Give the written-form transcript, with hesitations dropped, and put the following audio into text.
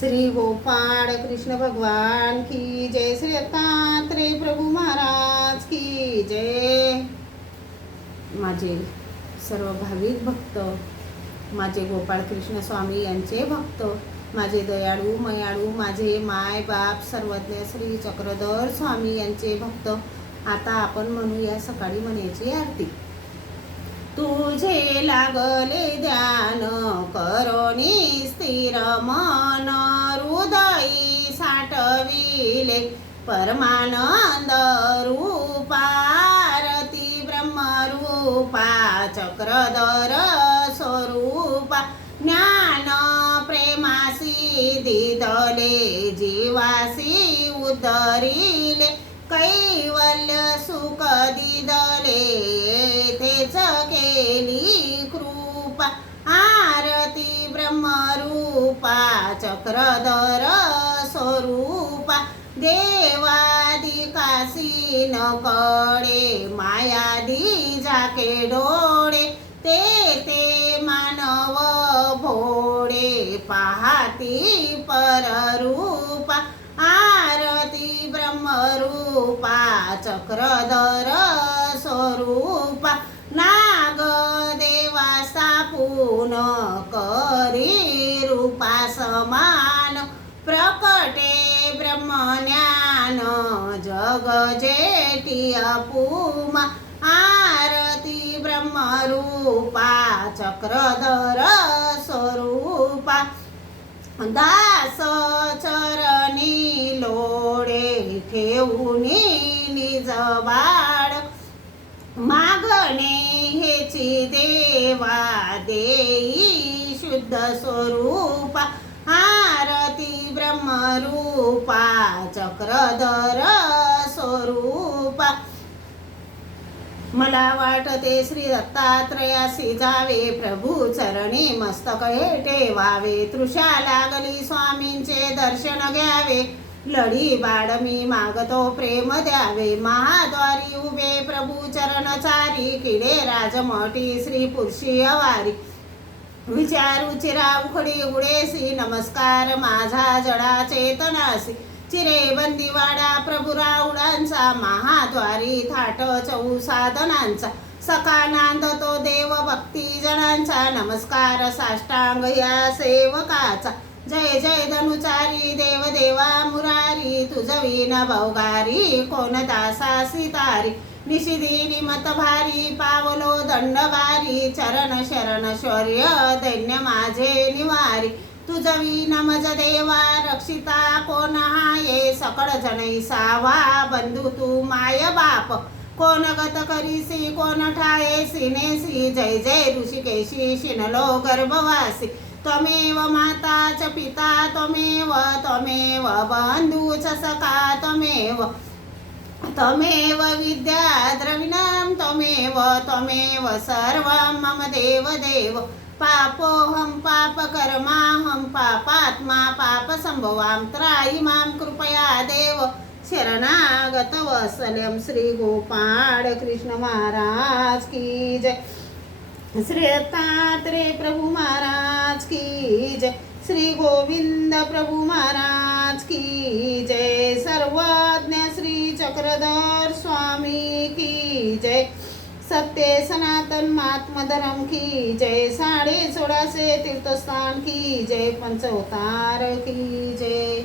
श्री गोपाळ कृष्ण भगवान की जय। श्री दत्तात्रेय प्रभू महाराज की जय। माझे सर्व भाविक भक्त, माझे गोपाळ कृष्ण स्वामी यांचे भक्त, माझे दयाळू मयाळू, माझे माय बाप सर्वज्ञ श्री चक्रधर स्वामी यांचे भक्त, आता आपण म्हणूया सकाळी मनाची आरती। तुझे लागले ध्यान करोनी स्थिर मन, हृदयी साठविले परमानंद रूपा, आरती ब्रह्मरूपा चक्रधर स्वरूपा, ज्ञान प्रेमासी दिदले जीवासी उद्धरिले, कैवल्य सुख दिदले तेच केली कृपा, आरती ब्रह्मरूपा चक्रधर स्वरूपा, देवादिकासी न कळे मायादी जाके डोळे, ते मानव भोळे पाहती पररूपा, आरती ब्रह्मरूपा चक्रधर स्वरूपा, नाग देवा स्थापून करी रूपा समान, प्रकटे ब्रह्मज्ञान जग जेठी अपुमा, आरती ब्रह्मरूपा चक्रधर स्वरूपा, दास चरणी लोळे ठेवूनी निज बाळ, मागणे हेची देवा देई शुद्ध स्वरूपा, आरती ब्रह्मरूपा चक्रधर स्वरूपा, मला वाटते श्री दत्तात्रयासी जावे, प्रभू चरणी मस्तक हे ठेवावे, तृषा लागली स्वामींचे दर्शन घ्यावे, लढी बाळ मी मागतो प्रेम द्यावे, महाद्वारी उभे प्रभू चरणचारी, किडे राजमठी श्री पुरुषी अवारी, विचारू चिरा उखडी उडेसी, नमस्कार माझा जडा चेतनासी, चिरे बंदीवाडा प्रभू राऊडांचा, महाद्वारी थाट चौसाधनांचा, सका नांदतो देव भक्ती जनांचा, नमस्कार साष्टांग या सेवकाचा, जय जय धनुचारी देव देवा मुरारी, तुझवीन भौगारी कोण दासा सितारी, निशिदिनी मत भारी पावलो दंडबारी, चरण शरण शौर्य दैन्य माझे निवारी, तुझवीन मज देवा रक्षिता कोण हाये, सकळ जनै सावा बंधू तू माय बाप, कोण गत करीसी कोण ठाये सिनेसी, जय जय ऋषिकेशी शिनलो गर्भवासी, त्वमेव माता च पिता त्वमेव, त्वमेव बंधू च सखा त्वमेव, त्वमेव विद्या द्रविणं त्वमेव, त्वमेव सर्वं मम देव देव, पापोऽहं पापकर्माहं पापात्मा पापसंभवां, त्राहि मां कृपया देव, शरणागत वत्सल्यं श्री गोपाळ कृष्ण महाराज की जय। श्री दत्तात्रेय प्रभु महाराज की जय। श्री गोविंद प्रभु महाराज की जय। सर्वज्ञ श्री चक्रधर स्वामी की जय। सत्य सनातन महात्मा धर्म की जय। 16.5 तीर्थस्थान की जय। पंचअवतार की जय।